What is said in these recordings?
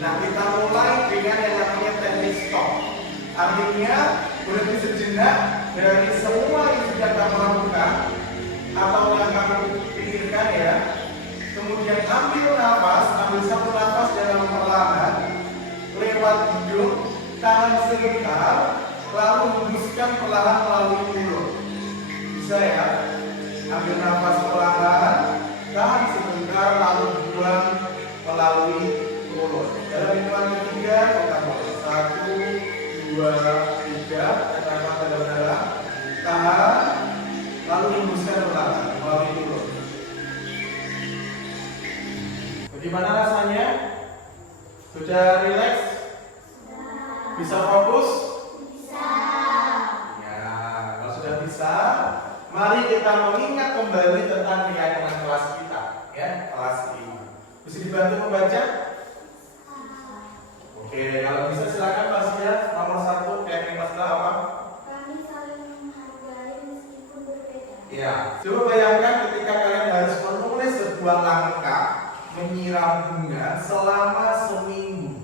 Nah, kita mulai dengan yang namanya teknik stop. Artinya berhenti sejenak dari semua yang sudah kamu lakukan atau yang kamu pikirkan ya. Kemudian ambil nafas, ambil satu nafas dalam perlahan lewat hidung, tahan sebentar, lalu hembuskan perlahan melalui mulut. Bisa ya? Ambil nafas perlahan, tahan sebentar, lalu buang melalui mulut. Dalam hitungan ketiga kita mulai 1, 2, 3. Nafas dalam-dalam, tahan, lalu hembuskan perlahan melalui mulut. Bagaimana rasanya? Sudah rileks? Bisa fokus? Bisa. Ya, kalau sudah bisa, mari kita mengingat kembali tentang keyakinan kelas kita, ya, kelas 5. Bisa dibantu membaca? Oke, kalau bisa silakan Mas ya. Nomor 1 keyakinan kelas kita apa? Kami saling menghargai meskipun berbeda. Ya, coba bayangkan ketika kalian harus menulis sebuah langkah menyiram bunga selama seminggu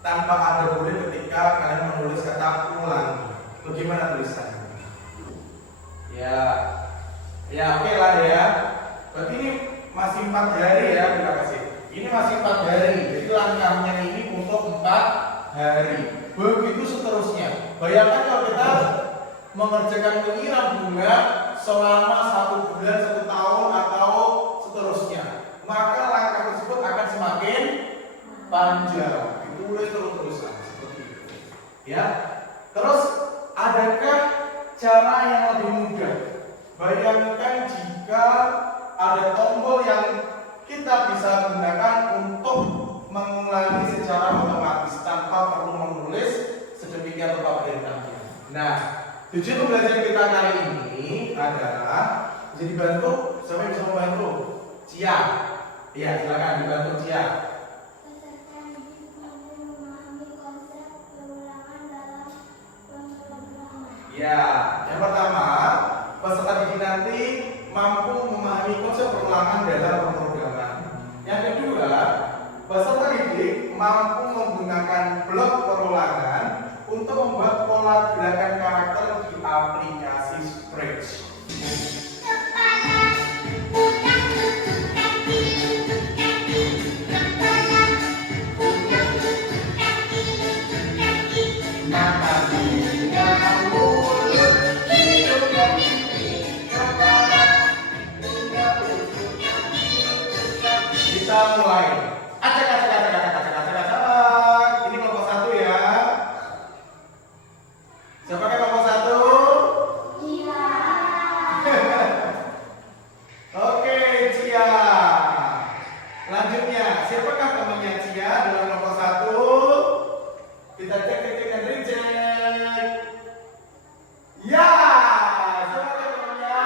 tanpa ada boleh ketika kalian menulis kata pulang. Bagaimana tulisannya? Ya oke lah ya. Berarti ini masih 4 hari ya, terima kasih. Ini masih 4 hari. Jadi langkahnya ini untuk 4 hari. Begitu seterusnya. Bayangkan kalau kita mengerjakan menyiram bunga selama 1 bulan, 1 tahun atau seterusnya, maka langkah tersebut akan semakin panjang. Ditulis terus-terusan seperti itu. Ya. Terus adakah cara yang lebih mudah? Bayangkan jika ada tombol yang kita bisa gunakan untuk mengulangi secara otomatis tanpa perlu menulis sedemikian rupa perintahnya. Nah, tujuan pembelajaran kita kali ini adalah bisa dibantu. Siapa yang bisa membantu? Cia. Iya, silakan dibantu Cia. Peserta didik mampu memahami konsep perulangan dalam pemrograman. Ya, yang pertama, peserta didik nanti mampu memahami konsep perulangan dalam pemrograman. Yang kedua, peserta didik mampu menggunakan blok perulangan untuk membuat pola gerakan karakter di aplikasi Scratch. Kita mulai. Acak. Ini kelompok 1 ya. Siapa kelompok 1? Iya. Oke, Cia. Lanjutnya, siapakah temannya Cia dalam kelompok 1? Kita cek dan reject. Ya, siapa temannya?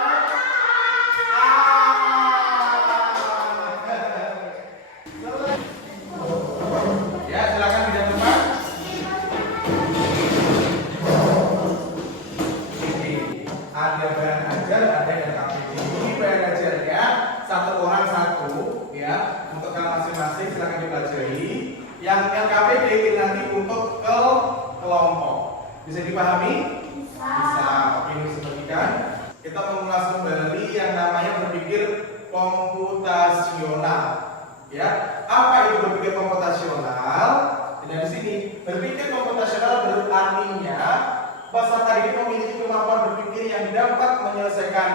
Ya, silakan pindah tempat. Ini ada bahan ajar, ada yang KPD. Ini bahan ajarnya 1 orang 1 ya. Untuk kalian masing-masing silakan dipelajari. Yang LKPD ini nanti untuk ke kelompok. Bisa dipahami? Bisa. Oke, ini sepertikan. Kita mengulas kembali yang namanya berpikir komputasional. Ya, apa itu berpikir komputasional? Dari sini, berpikir komputasional berartinya peserta didik memiliki kemampuan berpikir yang dapat menyelesaikan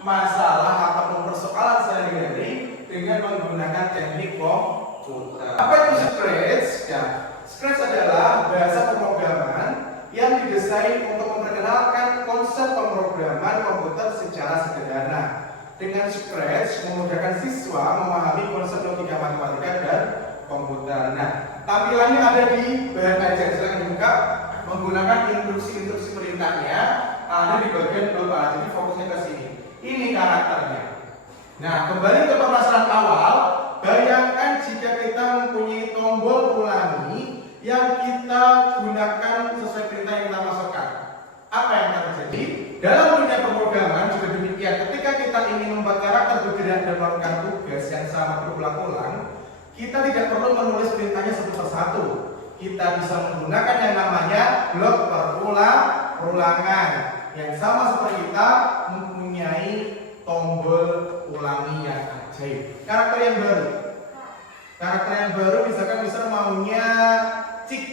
masalah ataupun persoalan sehari-hari dengan menggunakan teknik komputer. Apa itu Scratch? Ya, Scratch adalah bahasa pemrograman yang didesain untuk memperkenalkan konsep pemrograman komputer secara sederhana. Dengan Scratch memudahkan siswa memahami konsep logika matematika dan komputer. Nah, tampilannya ada di bahan ajar. Silakan dibuka menggunakan instruksi perintahnya. Ada di bagian bawah. Jadi fokusnya ke sini. Ini karakternya. Nah, kembali ke permasalahan awal. Bayangkan jika kita mempunyai tombol ulangi yang kita gunakan sesuai perintah yang kita masukkan. Apa yang akan terjadi? Dalam dunia pemrograman juga demikian. Ketika kita ingin membuat karakter bergerak dan melakukan tugas yang sama berulang-ulang, kita tidak perlu menulis perintahnya satu persatu. Kita bisa menggunakan yang namanya blok perulangan yang sama seperti kita mempunyai tombol ulangi yang ajaib. Karakter yang baru. Karakter yang baru misalkan maunya cik.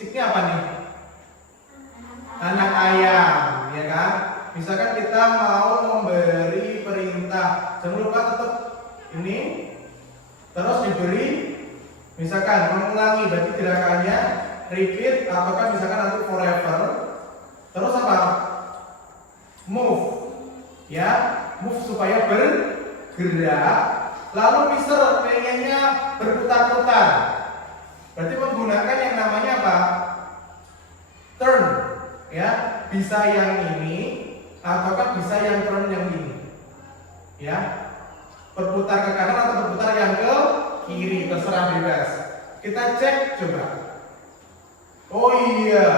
Ciknya apa nih? Anak ayam, ya kan? Misalkan kita mau memberi perintah, jangan lupa tetap ini terus diberi, misalkan mengulangi, berarti gerakannya repeat ataukah misalkan nanti forever. Terus apa? Move, ya, move supaya bergerak. Lalu Mister pengennya berputar-putar, berarti menggunakan yang namanya apa? Turn, ya, bisa yang ini ataukah bisa yang turn yang ini, ya, berputar ke kanan atau berputar yang ke kiri, terserah bebas. Kita cek coba. Oh iya,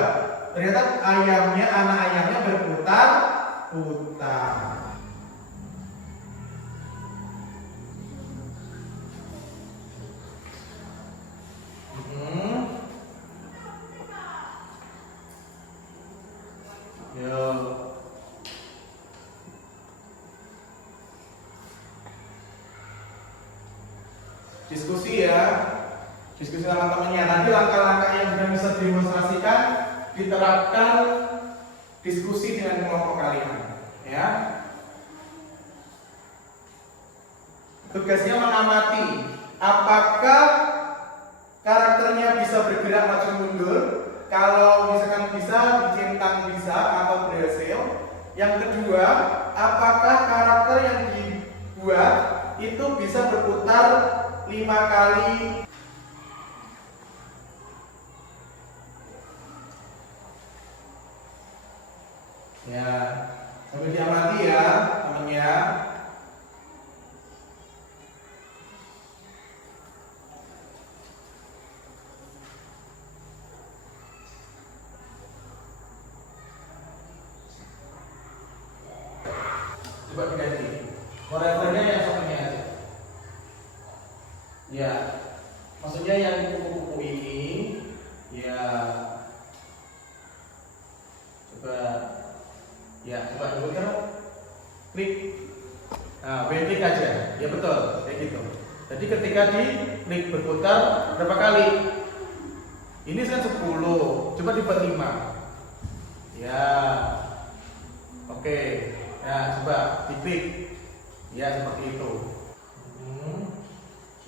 ternyata anak ayamnya berputar-putar. Diskusi ya, diskusi sama temannya. Nanti langkah-langkah yang sudah bisa demonstrasikan diterapkan diskusi dengan kelompok kalian, ya. Tugasnya mengamati apakah karakternya bisa bergerak maju mundur. Kalau misalkan bisa, dicentang bisa atau berhasil. Yang kedua, apakah karakter yang dibuat itu bisa berputar 5 kali. Ya, sambil diamati ya teman-teman. Coba diganti. Forevernya yang satunya aja. Ya, maksudnya yang kupu-kupu ini, ya. Coba dulu kan, klik. Nah, klik aja. Ya betul, kayak gitu. Jadi ketika di klik berputar berapa kali? Ini kan 10. Coba dibuat 5. Ya. Oke. Ya, coba diklik. Ya, seperti itu.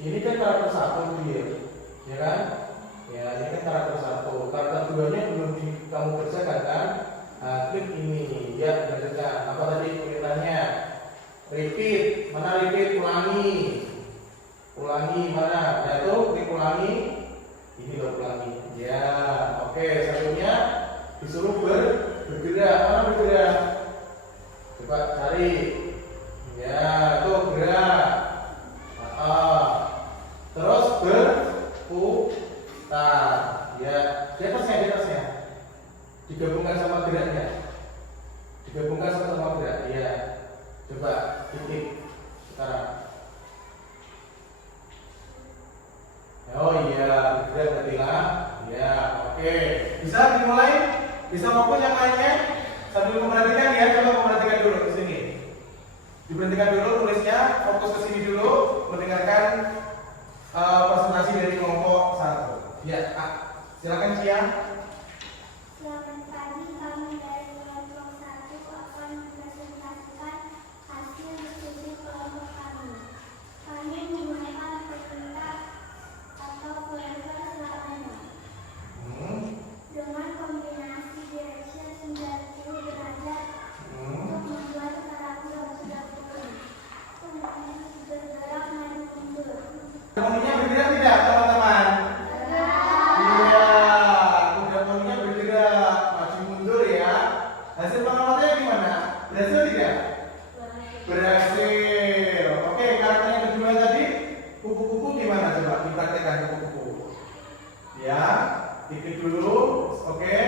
Ini kan karakter 1 dia, ya kan? Ya, ini kan karakter 1. Karakter 2-nya belum kamu kerjakan kan? Nah, klik ini, ya kerjakan. Apa tadi perintahnya? Repeat, mana repeat? Ulangi mana? Ya tuh, klik ulangi. Ini loh ulangi. Ya, oke. Satunya disuruh bergerak. Mana bergerak? Coba cari. Ya, tuh gerak. Terus berputar. Ya, di atasnya. Digabungkan sama geraknya. Digabungkan sama gerak. Ya. Coba titik sekarang. Oh iya, bergerak berarti lah. Ya, oke. Bisa dimulai? Bisa maupun yang lainnya? Sambil memperhatikan ya, coba memperhatikan dulu di sini. Diberhentikan dulu tulisnya, fokus ke sini dulu, mendengarkan presentasi dari kelompok 1. Ya, silakan Cia. Selamat pagi, kami dari kelompok 1 akan mempresentasikan hasil diskusi kelompok kami. Kami menggunakan perintah atau forever selamanya. Dengan kombinasi direction 90 derajat untuk membuat karakter bergerak maju mundur. Kemudian bergerak tidak teman-teman? Iya, kuda poninya bergerak maju mundur ya. Hasil pengamatannya gimana? Berhasil tidak? Berhasil. Oke, karakter yang kedua tadi kupu-kupu gimana? Coba dipraktekkan kupu-kupu. Ya, diklik dulu. Oke.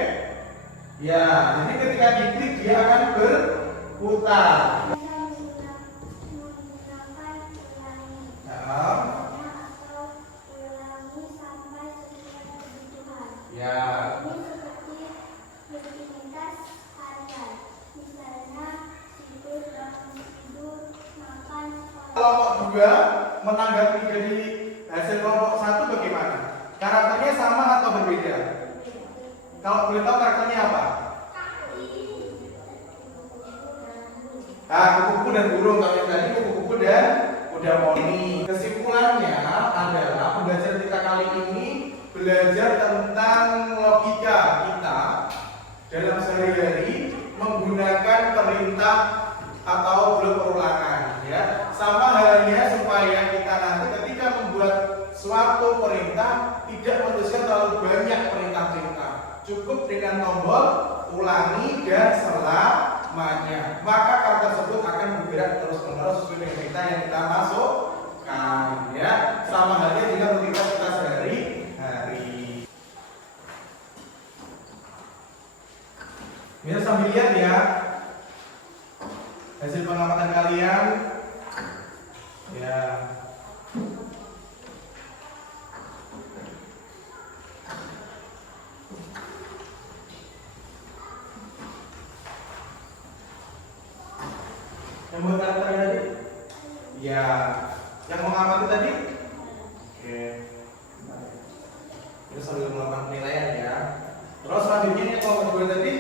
Ya, jadi ketika diklik dia akan berputar. Menggunakan ulangi Ya. atau Ya. Ini seperti rutinitas harian. Misalnya tidur, bangun tidur, makan, sekolah. Kelompok 2 menanggapi dari hasil kelompok 1 bagaimana? Karakternya sama atau berbeda? Kalau boleh tahu karakternya apa? Kupu-kupu dan burung. Kalau yang tadi kupu-kupu dan kuda poni. Kesimpulannya adalah pembelajaran kita kali ini belajar tentang logika kita dalam sehari-hari menggunakan perintah atau blok perulangan, ya. Sama halnya supaya kita nanti ketika membuat suatu perintah tidak menuliskan terlalu banyak perintah-perintah. Cukup dengan tombol ulangi dan selamanya. Maka karakter tersebut akan bergerak terus-menerus sesuai dengan perintah yang kita masukkan, ya. Sama halnya dengan rutinitas kita sehari-hari. Bisa sambil lihat ya hasil pengamatan kalian, ya. Yang buat karakter tadi? Ya. Yang mengamati tadi? Oke. Kita sambil melakukan penilaian ya. Terus selanjutnya yang kelompok 2 tadi?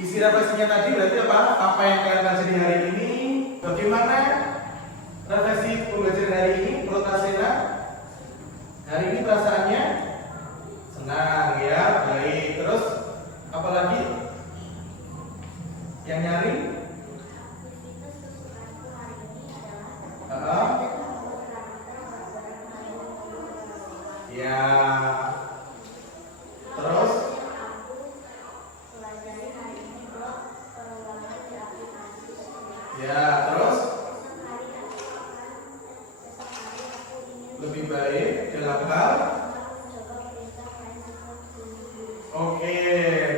Isi refleksinya tadi berarti apa? Apa yang kalian pelajari hari ini? Bagaimana refleksi pembelajaran hari ini? Menurut Asena, hari ini perasaannya senang ya, baik. Terus apa lagi? Yang nyari? Ya. Terus? Ya, terus? Lebih baik dalam hal? Oke,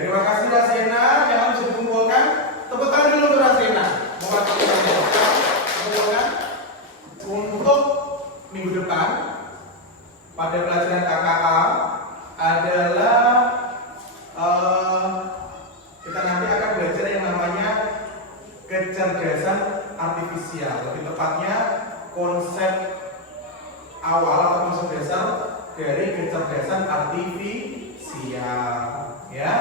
terima kasih Rasena. Jangan bisa dikumpulkan. Tepuk tangan dulu untuk Rasena. Kumpulkan. Untuk minggu depan pada pelajaran KKA adalah kita nanti akan belajar yang namanya kecerdasan artifisial. Lebih tepatnya konsep awal atau konsep dasar dari kecerdasan artifisial, ya.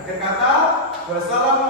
Akhir kata, wassalamualaikum